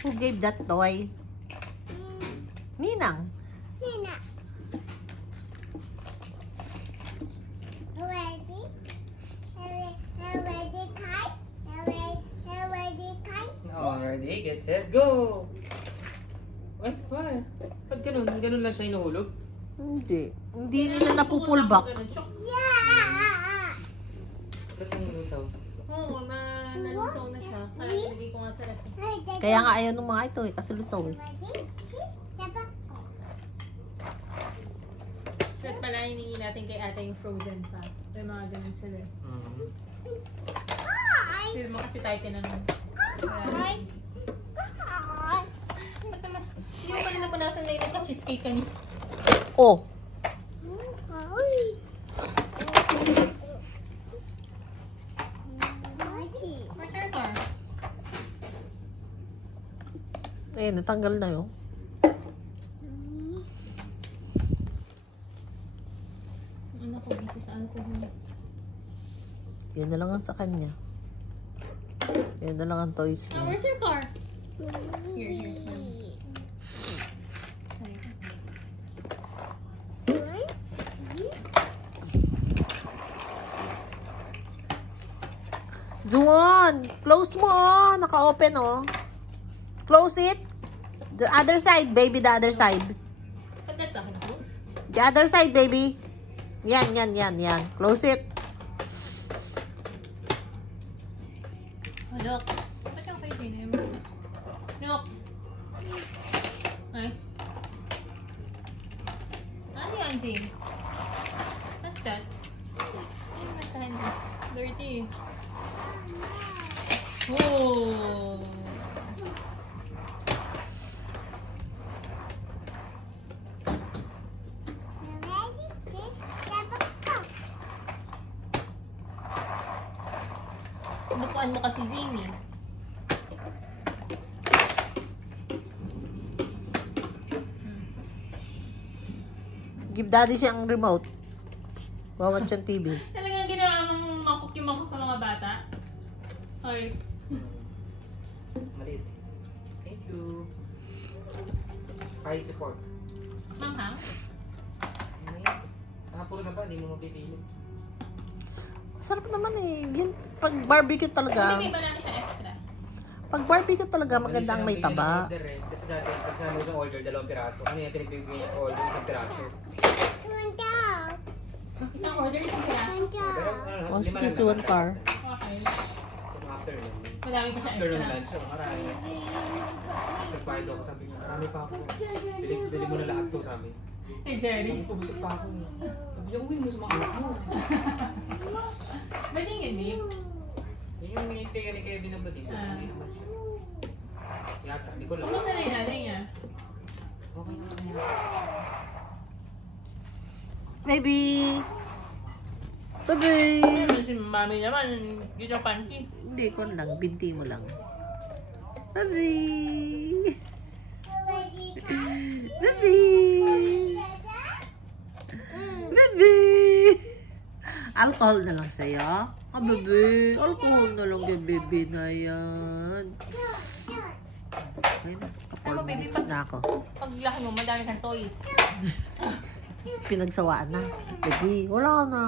Who gave that toy? Ninang. Nina. Ready? Ready, kite? Ready, kite? Ready, get set, go! What? Ba't ganun? Ganun lang siya inuhulog? Hindi. Hindi nila napupulbak. Yeah! Ba't ang lusaw? Oo, nalusaw na siya. Kaya nilagay ko nga sa ref. Kaya nga ayaw ng mga ito eh, kasi lusaw eh. Short pala, hiningi natin kay ate yung frozen pa. May mga ganun sila. Hindi mo kasi tayo tinanong. Hindi mo pala napunasan na yung nagka-cheesecake kanina. Oh. Where's your car? Eh, natanggal na yun. Ano ko, busy sa alcohol. Yan na lang ang sa kanya. Yan na lang ang toys Oh, niya. where's your car? Here. Sorry. Zuan! Close mo oh! Naka-open oh. Close it. The other side, baby. The other side. Ba't that's akin ko? The other side, baby. Yan. Close it. Oh, look. Ba't yung kayo sino? Look. Ay. Ano yan, Zane? What's that? Ano nasa hand? Dirty. Oh! Inupuan mo kasi Zane eh. Give daddy siyang remote. Bawat siyang TV. Talagang ginawa mong makuk yung makuk ng mga bata. Sorry. Maliit. Thank you. High support. Manghang? Puro na ba? Hindi mo mapipili. Sarap naman eh. Yun, pag barbecue talaga. Hindi, may banana siya extra. Pag barbecue talaga, maganda ang may taba. Kasi dati, pag sinalo sa order, 2 piraso. Ano yung pinipigay niya order? 1 piraso. Isang order, isang piraso. Pero ano, Oh, 5 sige, lang suwan naman. car. Okay. So, after nun. Madami pa siya After extra. ng lunch, marami. Nagpahid ako, sabi ko, marami pa ako. Bili mo na lahat to, sabi. Hey, Jerry. Sabi ko, busog pa ako. Sabi niya, uwi mo sa mga anak mo. Ba't yung ganit? Yun yung minitay ka ni Kevin ng batito. Hindi naman siya. Yata, hindi ko lang. Kumusta na yung nanay niya? Okay naman niya. Baby! Baby! Si mami naman, dito panty. Hindi ko lang, binti mo lang. Baby! Baby! Baby! Alcohol na lang sa'yo? Ah, baby. Alcohol na lang yung baby na yan. Okay na. Ano, 4 baby, minutes na ako. Pag laki mo, madami kang toys. Pinagsawaan na. Baby, wala na.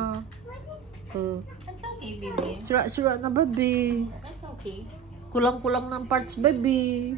That's okay, baby. Sira na, baby. That's okay. Kulang-kulang ng parts, baby.